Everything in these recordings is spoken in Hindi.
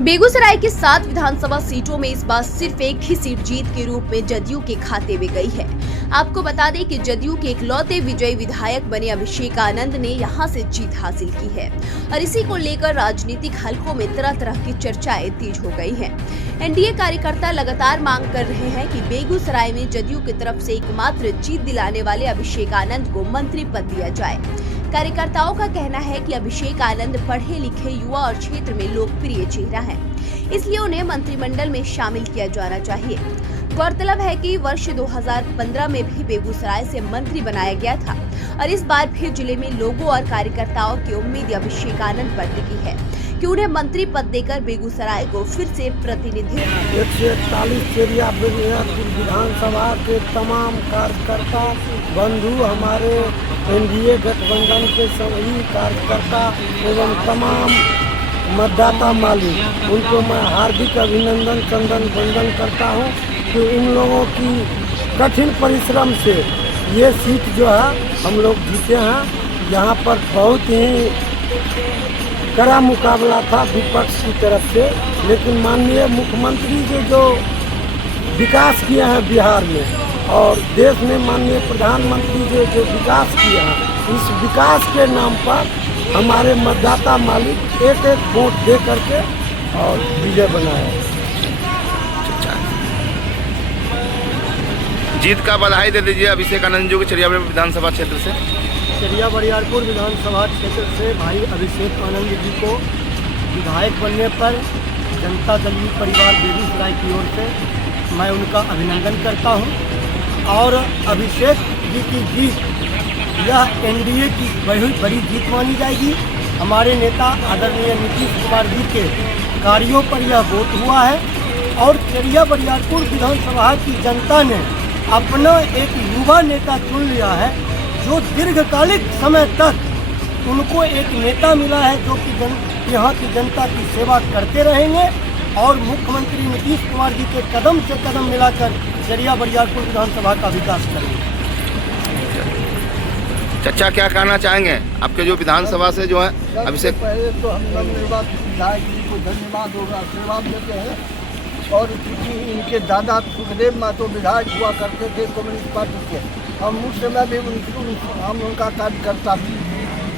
बेगूसराय की 7 विधानसभा सीटों में इस बार सिर्फ एक ही सीट जीत के रूप में जदयू के खाते में गई है। आपको बता दें कि जदयू के इकलौते विजयी विधायक बने अभिषेक आनंद ने यहां से जीत हासिल की है और इसी को लेकर राजनीतिक हलकों में तरह तरह की चर्चाएं तेज हो गई हैं। एनडीए कार्यकर्ता लगातार मांग कर रहे हैं कि बेगूसराय में जदयू की तरफ से एकमात्र जीत दिलाने वाले अभिषेक आनंद को मंत्री पद दिया जाए। कार्यकर्ताओं का कहना है कि अभिषेक आनंद पढ़े लिखे युवा और क्षेत्र में लोकप्रिय चेहरा है, इसलिए उन्हें मंत्रिमंडल में शामिल किया जाना चाहिए। गौरतलब है कि वर्ष 2015 में भी बेगूसराय से मंत्री बनाया गया था और इस बार फिर जिले में लोगों और कार्यकर्ताओं की उम्मीद अभिषेक आनंद पर टिकी है कि उन्हें मंत्री पद देकर बेगूसराय को फिर से प्रतिनिधित्व। 141 विधानसभा के तमाम कार्यकर्ता बंधु, हमारे एनडीए गठबंधन के सभी कार्यकर्ता एवं तमाम मतदाता मालिक, उनको मैं हार्दिक अभिनंदन चंदन वंदन करता हूं कि इन लोगों की कठिन परिश्रम से ये सीट जो है हम लोग जीते हैं। यहाँ पर बहुत ही कड़ा मुकाबला था विपक्ष की तरफ से, लेकिन माननीय मुख्यमंत्री जी जो विकास किए हैं बिहार में और देश में माननीय प्रधानमंत्री जी जो विकास किए हैं, इस विकास के नाम पर हमारे मतदाता मालिक एक एक वोट दे करके और विजय बनाए। जीत का बधाई दे दीजिए अभिषेक आनंद जी को चरिया विधानसभा क्षेत्र से। चरिया बरियारपुर विधानसभा क्षेत्र से भाई अभिषेक आनंद जी को विधायक बनने पर जनता दल परिवार बेगूसराय की ओर से मैं उनका अभिनंदन करता हूं और अभिषेक जी की जीत यह एनडीए की बहुत बड़ी जीत मानी जाएगी। हमारे नेता आदरणीय नीतीश कुमार जी के कार्यों पर यह वोट हुआ है और चरिया बरियारपुर विधानसभा की जनता ने अपना एक युवा नेता चुन लिया है जो दीर्घकालिक समय तक उनको एक नेता मिला है जो कि यहाँ की जनता की सेवा करते रहेंगे और मुख्यमंत्री नीतीश कुमार जी के कदम से कदम मिलाकर चरिया बरियारपुर विधानसभा का विकास करेंगे। चचा क्या कहना चाहेंगे आपके जो विधानसभा से जो है अभिषेक? पहले तो हम नवनिर्वाचित विधायक जी को धन्यवाद और आशीर्वाद देते हैं और क्योंकि इनके दादा सुखदेव महतो विधायक हुआ करते थे कम्युनिस्ट पार्टी के, हम उस समय भी हम उनका कार्यकर्ता थे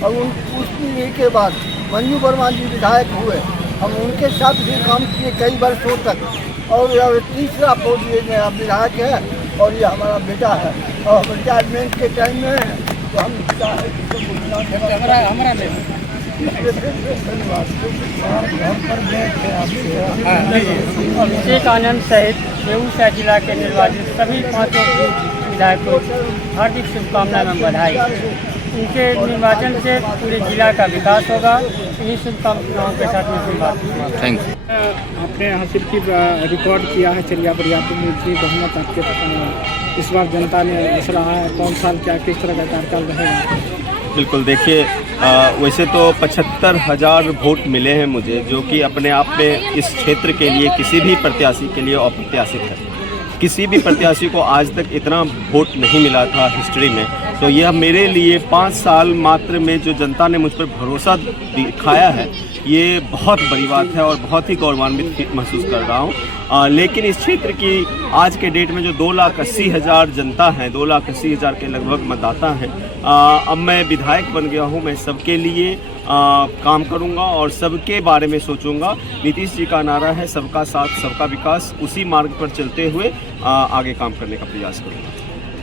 और उसी के बाद मंजू वर्मा जी विधायक हुए, हम उनके साथ भी काम किए कई वर्षों तक और यह तीसरा विधायक है और ये हमारा बेटा है और रिटायरमेंट के टाइम में तो हम अभिषेक आनंद सहित बेगूसराय जिला के निर्वाचित सभी 5 विधायकों को हार्दिक शुभकामनाएं एवं बधाई। उनके निर्वाचन से पूरे जिला का विकास होगा, इन्हीं शुभकामनाओं के साथ में बात। Thank you. आपने हासिल की रिकॉर्ड किया है चरिया बरियारपुर में इतनी बहुमत आपके इस बार जनता ने बस रहा है 5 साल क्या किस तरह का कार्यकाल रहेगा? बिल्कुल, देखिए वैसे तो 75,000 वोट मिले हैं मुझे, जो कि अपने आप में इस क्षेत्र के लिए किसी भी प्रत्याशी के लिए अप्रत्याशित है। किसी भी प्रत्याशी को आज तक इतना वोट नहीं मिला था हिस्ट्री में, तो यह मेरे लिए 5 साल मात्र में जो जनता ने मुझ पर भरोसा दिखाया है, ये बहुत बड़ी बात है और बहुत ही गौरवान्वित महसूस कर रहा हूँ। लेकिन इस क्षेत्र की आज के डेट में जो 2,80,000 जनता है, 2,80,000 के लगभग मतदाता हैं, अब मैं विधायक बन गया हूँ। मैं सबके लिए काम करूंगा और सबके बारे में सोचूंगा। नीतीश जी का नारा है सबका साथ सबका विकास, उसी मार्ग पर चलते हुए आगे काम करने का प्रयास करूंगा।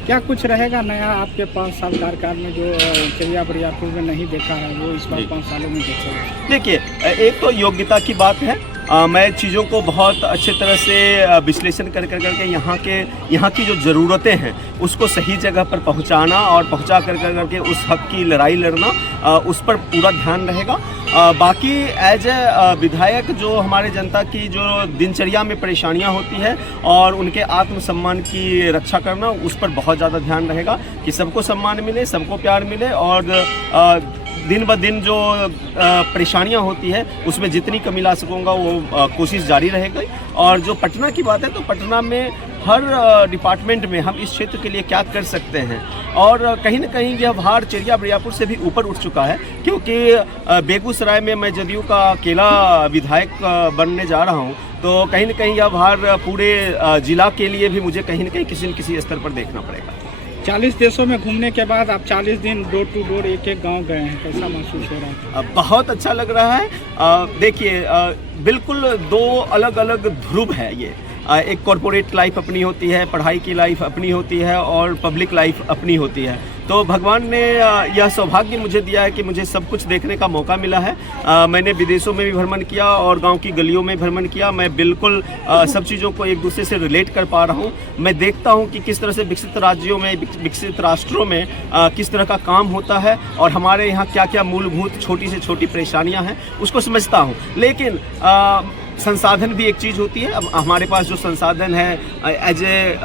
क्या कुछ रहेगा नया आपके 5 साल कार्यकाल में जो चरिया बरियारपुर में नहीं देखा है वो इस बार 5 सालों में देखेगा? देखिए, एक तो योग्यता की बात है। मैं चीज़ों को बहुत अच्छे तरह से विश्लेषण कर करके यहाँ की जो ज़रूरतें हैं उसको सही जगह पर पहुँचाना और पहुँचा करके उस हक की लड़ाई लड़ना, उस पर पूरा ध्यान रहेगा। बाकी एज ए विधायक जो हमारे जनता की जो दिनचर्या में परेशानियां होती है और उनके आत्मसम्मान की रक्षा करना, उस पर बहुत ज़्यादा ध्यान रहेगा कि सबको सम्मान मिले, सबको प्यार मिले और दिन ब दिन जो परेशानियां होती है उसमें जितनी कमी ला सकूँगा वो कोशिश जारी रहेगी। और जो पटना की बात है तो पटना में हर डिपार्टमेंट में हम इस क्षेत्र के लिए क्या कर सकते हैं, और कहीं ना कहीं यह भार चेरिया बरियापुर से भी ऊपर उठ चुका है, क्योंकि बेगूसराय में मैं जदयू का अकेला विधायक बनने जा रहा हूं, तो कहीं ना कहीं यह भार पूरे जिला के लिए भी मुझे कहीं ना कहीं किसी न किसी स्तर पर देखना पड़ेगा। 40 देशों में घूमने के बाद आप 40 दिन डोर टू डोर एक एक गांव गए हैं, कैसा महसूस हो रहा है? बहुत अच्छा लग रहा है। देखिए, बिल्कुल दो अलग अलग ध्रुव है ये। एक कॉरपोरेट लाइफ अपनी होती है, पढ़ाई की लाइफ अपनी होती है, और पब्लिक लाइफ अपनी होती है। तो भगवान ने यह सौभाग्य मुझे दिया है कि मुझे सब कुछ देखने का मौका मिला है। मैंने विदेशों में भी भ्रमण किया और गांव की गलियों में भ्रमण किया। मैं बिल्कुल सब चीज़ों को एक दूसरे से रिलेट कर पा रहा हूं। मैं देखता हूं कि किस तरह से विकसित राज्यों में, विकसित राष्ट्रों में किस तरह का काम होता है, और हमारे यहाँ क्या क्या मूलभूत छोटी से छोटी परेशानियाँ हैं उसको समझता हूँ। लेकिन संसाधन भी एक चीज़ होती है। अब हमारे पास जो संसाधन है एज ए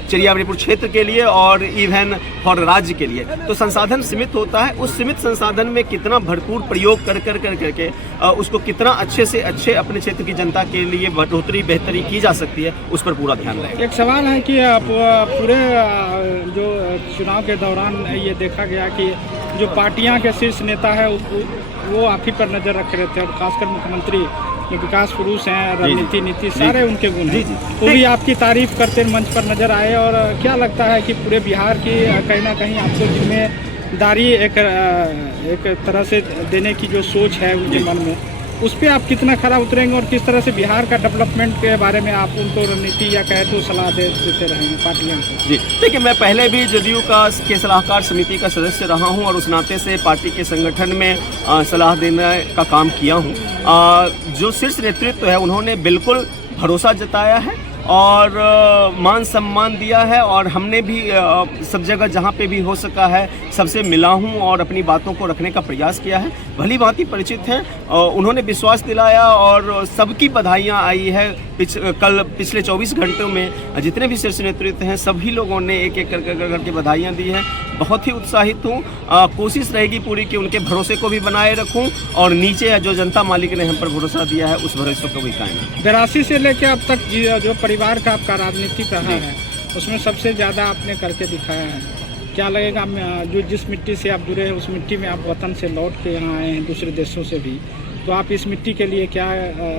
चेरिया बरियापुर क्षेत्र के लिए और इवन फॉर राज्य के लिए, तो संसाधन सीमित होता है। उस सीमित संसाधन में कितना भरपूर प्रयोग करके उसको कितना अच्छे से अच्छे अपने क्षेत्र की जनता के लिए बढ़ोतरी बेहतरी की जा सकती है, उस पर पूरा ध्यान रहेगा। एक सवाल है कि पूरे जो चुनाव के दौरान ये देखा गया कि जो पार्टियां के शीर्ष नेता है वो आप ही पर नज़र रखे रहते हैं, और खासकर मुख्यमंत्री जो विकास पुरुष हैं, रणनीति नीति सारे उनके गुण हैं, वो भी आपकी तारीफ करते मंच पर नजर आए। और क्या लगता है कि पूरे बिहार की कहीं ना कहीं आपको जिम्मेदारी एक तरह से देने की जो सोच है उनके मन में, उस पर आप कितना खरा उतरेंगे, और किस तरह से बिहार का डेवलपमेंट के बारे में आप उनको रणनीति या कहे तो सलाह देते रहेंगे पार्टियों को? जी देखिए, मैं पहले भी जदयू के सलाहकार समिति का सदस्य रहा हूं, और उस नाते से पार्टी के संगठन में सलाह देने का काम किया हूं। जो शीर्ष नेतृत्व है उन्होंने बिल्कुल भरोसा जताया है और मान सम्मान दिया है, और हमने भी सब जगह जहाँ पे भी हो सका है सबसे मिला हूँ और अपनी बातों को रखने का प्रयास किया है। भली भांति परिचित हैं, उन्होंने विश्वास दिलाया और सबकी बधाइयाँ आई है। पिछले 24 घंटों में जितने भी शीर्ष नेतृत्व हैं सभी लोगों ने एक एक करके बधाइयाँ दी हैं। बहुत ही उत्साहित हूँ। कोशिश रहेगी पूरी कि उनके भरोसे को भी बनाए रखूँ, और नीचे जो जनता मालिक ने हम पर भरोसा दिया है उस भरोसे को भी कायम। 82 से लेकर अब तक जो परिवार का आपका राजनीतिक रहा है उसमें सबसे ज़्यादा आपने करके दिखाया है। क्या लगेगा, जो जिस मिट्टी से आप जुड़े हैं उस मिट्टी में आप वतन से लौट के यहाँ आए हैं दूसरे देशों से भी, तो आप इस मिट्टी के लिए क्या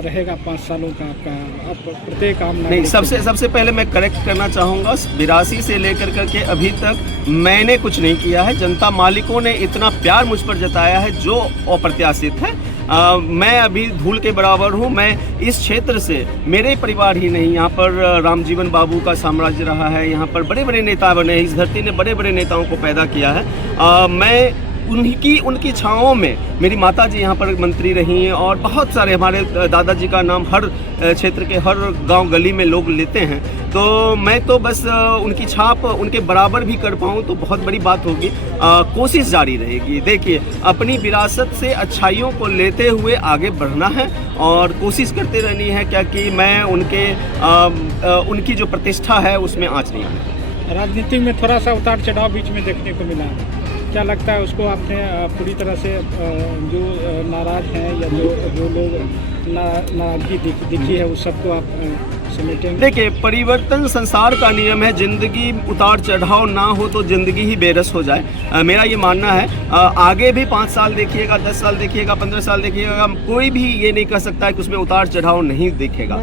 रहेगा 5 सालों का आपका प्रत्येक काम? नहीं, सबसे पहले मैं करेक्ट करना चाहूँगा, 82 से लेकर करके अभी तक मैंने कुछ नहीं किया है। जनता मालिकों ने इतना प्यार मुझ पर जताया है जो अप्रत्याशित है। मैं अभी धूल के बराबर हूँ। मैं इस क्षेत्र से, मेरे परिवार ही नहीं, यहाँ पर रामजीवन बाबू का साम्राज्य रहा है, यहाँ पर बड़े बड़े नेता बने, इस धरती ने बड़े बड़े नेताओं को पैदा किया है। मैं उनकी छाँवों में, मेरी माता जी यहाँ पर मंत्री रही हैं, और बहुत सारे हमारे दादाजी का नाम हर क्षेत्र के हर गांव गली में लोग लेते हैं। तो मैं तो बस उनकी छाप उनके बराबर भी कर पाऊँ तो बहुत बड़ी बात होगी। कोशिश जारी रहेगी। देखिए, अपनी विरासत से अच्छाइयों को लेते हुए आगे बढ़ना है और कोशिश करते रहनी है, क्या कि मैं उनकी जो प्रतिष्ठा है उसमें आँच नहीं आऊँ। राजनीति में थोड़ा सा उतार चढ़ाव बीच में देखने को मिला, क्या लगता है उसको आपने पूरी तरह से जो नाराज हैं या जो लोग नाराजगी दिखी है उस सबको आप समेटेंगे? देखिए, परिवर्तन संसार का नियम है। जिंदगी उतार चढ़ाव ना हो तो जिंदगी ही बेरस हो जाए, मेरा ये मानना है। आगे भी 5 साल देखिएगा, 10 साल देखिएगा, 15 साल देखिएगा, कोई भी ये नहीं कह सकता है कि उसमें उतार चढ़ाव नहीं दिखेगा।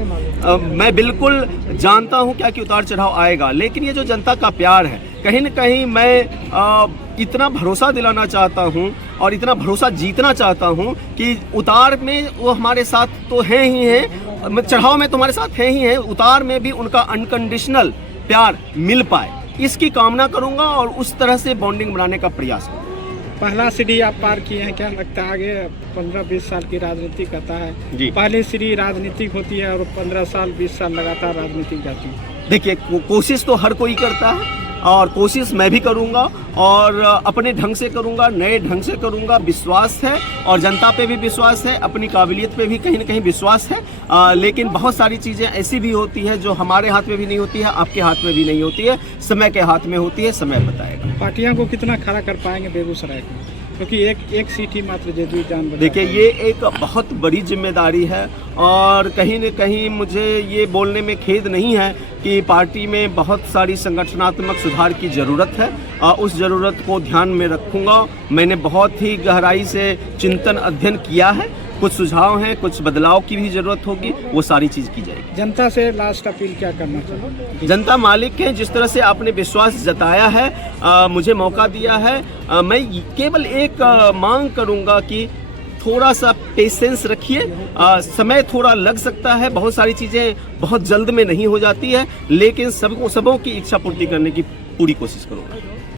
मैं बिल्कुल जानता हूँ क्या कि उतार चढ़ाव आएगा, लेकिन ये जो जनता का प्यार है, कहीं न कहीं मैं इतना भरोसा दिलाना चाहता हूँ और इतना भरोसा जीतना चाहता हूँ कि उतार में वो हमारे साथ तो हैं ही हैं, चढ़ाव में तो हमारे साथ हैं ही हैं, उतार में भी उनका अनकंडीशनल प्यार मिल पाए, इसकी कामना करूँगा और उस तरह से बॉन्डिंग बनाने का प्रयास करूँगा। पहला सीढ़ी आप पार किए हैं, क्या लगता है आगे 15-20 साल की राजनीति करता है जी? पहली सीढ़ी राजनीतिक होती है और 15 साल 20 साल लगातार राजनीतिक जाती है। देखिए, कोशिश तो हर कोई करता है और कोशिश मैं भी करूंगा और अपने ढंग से करूंगा, नए ढंग से करूंगा। विश्वास है और जनता पे भी विश्वास है, अपनी काबिलियत पे भी कहीं ना कहीं विश्वास है। लेकिन बहुत सारी चीज़ें ऐसी भी होती है जो हमारे हाथ में भी नहीं होती है, आपके हाथ में भी नहीं होती है, समय के हाथ में होती है, समय बताएगा। पार्टियां को कितना खड़ा कर पाएंगे बेगूसराय को? क्योंकि एक सीट ही मात्र जदयू जान बचा। देखिए, ये एक बहुत बड़ी जिम्मेदारी है और कहीं न कहीं मुझे ये बोलने में खेद नहीं है कि पार्टी में बहुत सारी संगठनात्मक सुधार की ज़रूरत है। उस ज़रूरत को ध्यान में रखूँगा। मैंने बहुत ही गहराई से चिंतन अध्ययन किया है। कुछ सुझाव हैं, कुछ बदलाव की भी ज़रूरत होगी, वो सारी चीज़ की जाएगी। जनता से लास्ट अपील क्या करना चाहिए? जनता मालिक है, जिस तरह से आपने विश्वास जताया है, मुझे मौका दिया है, मैं केवल एक मांग करूंगा कि थोड़ा सा पेशेंस रखिए। समय थोड़ा लग सकता है, बहुत सारी चीज़ें बहुत जल्द में नहीं हो जाती है, लेकिन सबों की इच्छा पूर्ति करने की पूरी कोशिश करूंगा।